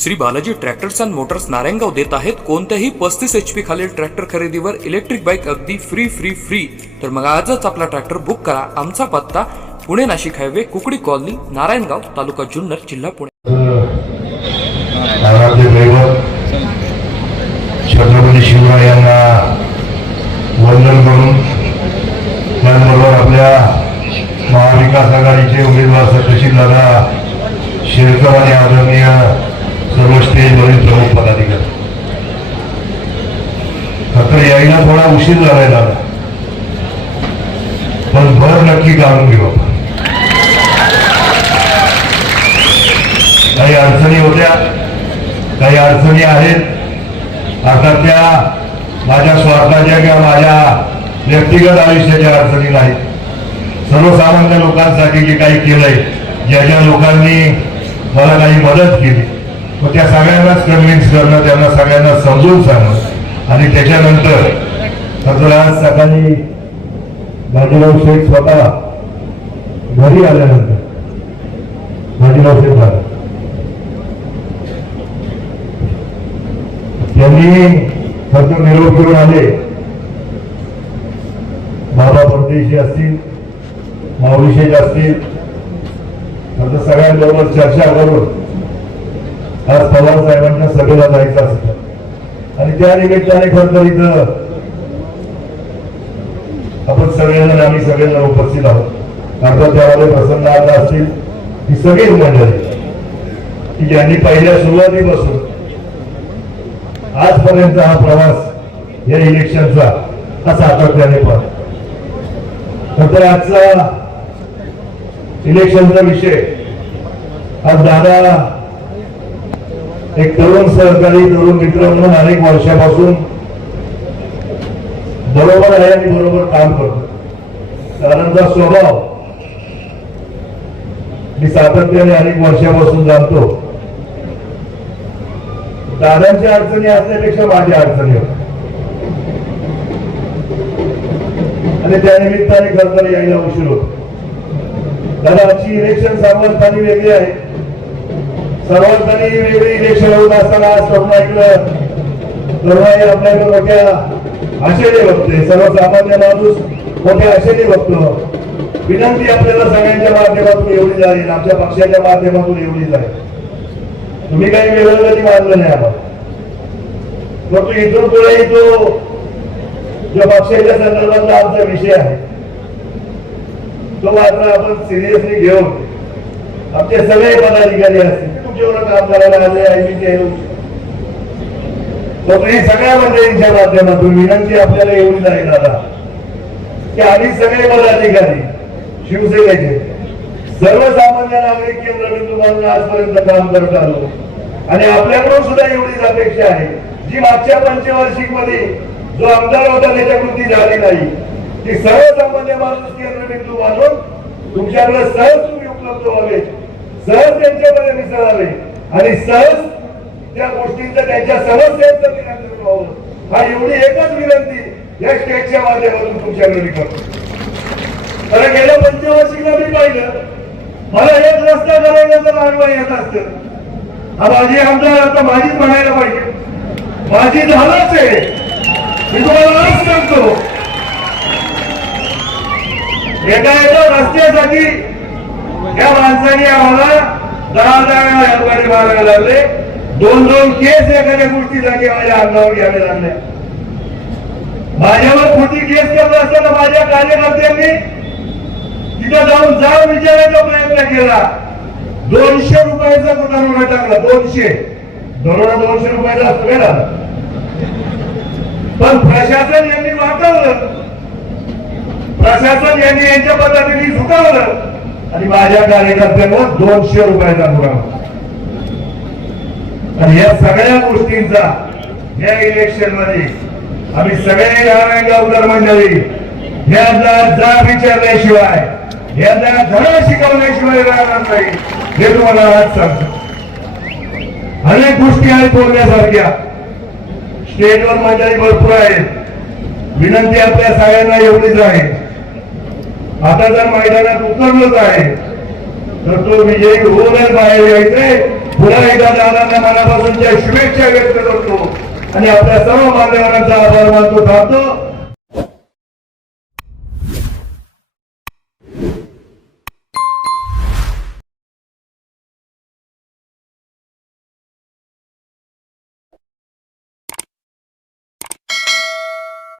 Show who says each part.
Speaker 1: Shri Balaji tractors and motors Narayangaon देत आहेत. कोणत्याही पस्तीस एच पी खालील ट्रॅक्टर खरेदीवर इलेक्ट्रिक बाईक अगदी फ्री फ्री फ्री तर मग आजच आपला ट्रॅक्टर बुक करा. आमचा पत्ता पुणे नाशिक हायवे कुकडी कॉलनी नारायणगाव तालुका जुन्नर जिल्हा पुणे.
Speaker 2: छत्रपती शिवराय यांना वंदन करून त्याचबरोबर आपल्या महाविकास आघाडीचे उमेदवार सत्यशील दादा शेरकर आणि आदरणीय सर्व स्टेजवरील प्रमुख पदाधिकारी फक्त यायला उशीर झालाय पण भर नक्की काढून घेऊ आपण काही अडचणी होत्या काही अडचणी आहेत. आता त्या माझ्या स्वार्थाच्या किंवा माझ्या व्यक्तिगत आयुष्याच्या अडचणी नाहीत. सर्वसामान्य लोकांसाठी जे काही केलंय ज्या ज्या लोकांनी मला काही मदत केली मग त्या सगळ्यांनाच कन्व्हिन्स करणं त्यांना सगळ्यांना समजून सांगणं आणि त्याच्यानंतर मात्र आज सकाळी बाजीराव शेठ स्वतः घरी आल्यानंतर बाजीराव शेठ झाला. त्यांनी फक्त निरोप करून आले. बाबा परदेशी असतील माऊलीशेठ असतील. फक्त सगळ्यांबरोबर चर्चा करून आज पवार साहेबांना सभेला जायचं असतं. आणि त्या निमित्ताने खर तर इथं सगळेजण आम्ही सगळेजण उपस्थित आहोत. आता त्यामध्ये प्रसन्न आता असतील ही सगळीच मंडळी. की ज्यांनी पहिल्या सुरुवातीपासून आजपर्यंत हा प्रवास या इलेक्शनचा हा सातत्याने पाहतो. तर आजचा इलेक्शनचा विषय आज दादा एक तरुण सहकारी तरुण मित्र म्हणून अनेक वर्षापासून बरोबर आहे आणि बरोबर काम करतो. दादांचा स्वभाव. मी सातत्याने अनेक वर्षापासून जाणतो. दादांच्या अडचणी असण्यापेक्षा माझ्या अडचणी होत्या. आणि त्या निमित्ताने खर यायला उशीर होतो. दादाची इलेक्शन सर्वांसाठी वेगळी आहे. सर्वांसाठी वेगळी इलेक्शन होत असताना आज स्वप्न ऐकलं. तरुणाई आपल्याकडे मोठ्या आशेने बघते सर्वसामान्य माणूस मोठ्या आशेने बघतो. विनंती आपल्याला सगळ्यांच्या माध्यमातून एवढी जाईल आमच्या पक्षाच्या माध्यमातून एवढी जाईल तुम्ही काही वेगळं कधी मानलं नाही आम्हाला. तू इथून पुढेही तो जो पक्षाच्या संदर्भातला आमचा विषय आहे तो मात्र आपण सिरियसली घेऊन आमचे सगळे पदाधिकारी असतील तुमच्यावर काम करायला आले आय परंतु ही सगळ्या मंडळींच्या माध्यमातून विनंती आपल्याला एवढी जाईल आता की आम्ही सगळे पदाधिकारी शिवसेनेचे सर्वसामान्य नागरिक केंद्रबिंदू म्हणून आजपर्यंत काम करत आलो. आणि आपल्याकडून सुद्धा एवढीच अपेक्षा आहे जी मागच्या पंचवार्षिकमध्ये जो आमदार होता त्याच्या कृती झाली नाही. ती सर्वसामान्य माणूस केंद्रबिंदू मानून तुमच्याकडे सहज तुम्ही उपलब्ध व्हावे सहज त्यांच्यामध्ये मिसळावे आणि सहज त्या गोष्टींचं त्यांच्या समस्यांचं निराकरण व्हावं. हा एवढी एकच विनंती या स्टेजच्या माध्यमातून तुमच्या मी करतो. कारण गेल्या पंचवर्षीला मी पाहिलं. मला एक रस्ता करायचं मागवा येत असत. हा माझी आमदार आता माझीच म्हणायला पाहिजे. माझी झालंच आहे. मी तुम्हाला आज सांगतो. एका एका रस्त्यासाठी या माणसाने आम्हाला दहा दहा रुपये मागायला लागले दोन दोन केस एखाद्या गोष्टीसाठी माझ्या अंगावर घ्यावे लागल्या. माझ्यावर खोटी केस करत असताना माझ्या कार्यकर्त्यांनी तिथं जाऊन जाऊन विचारायचा प्रयत्न केला. दोनशे रुपयाचा दरोडा टाकला. दोनशे. दरोडा दोनशे रुपयाचा असतो काय पण प्रशासन यांनी वाटवलं प्रशासन यांनी यांच्या पद्धतीने झुकवलं. आणि माझ्या कार्यकर्त्यांना दोनशे रुपयाचा पुरावा आणि या सगळ्या गोष्टींचा या इलेक्शनमध्ये आम्ही सगळे नारायणगावकर मंडळी. यांना जा विचारल्याशिवाय यांना धडा शिकवल्याशिवाय राहणार नाही. हे तुम्हाला आज सांगतो. अनेक गोष्टी आहेत बोलण्यासारख्या. स्टेजवर मंडळी भरपूर आहेत. विनंती आपल्या सगळ्यांना एवढीच आहे. आता जर मैदानात उतरलोच आहे तर तो विजयी होऊनच बाहेर यायचे पुन्हा एकदा दादांना मनापासूनच्या शुभेच्छा व्यक्त करतो. आणि आपल्या सर्व मान्यवरांचा आभार मानतो थांबतो.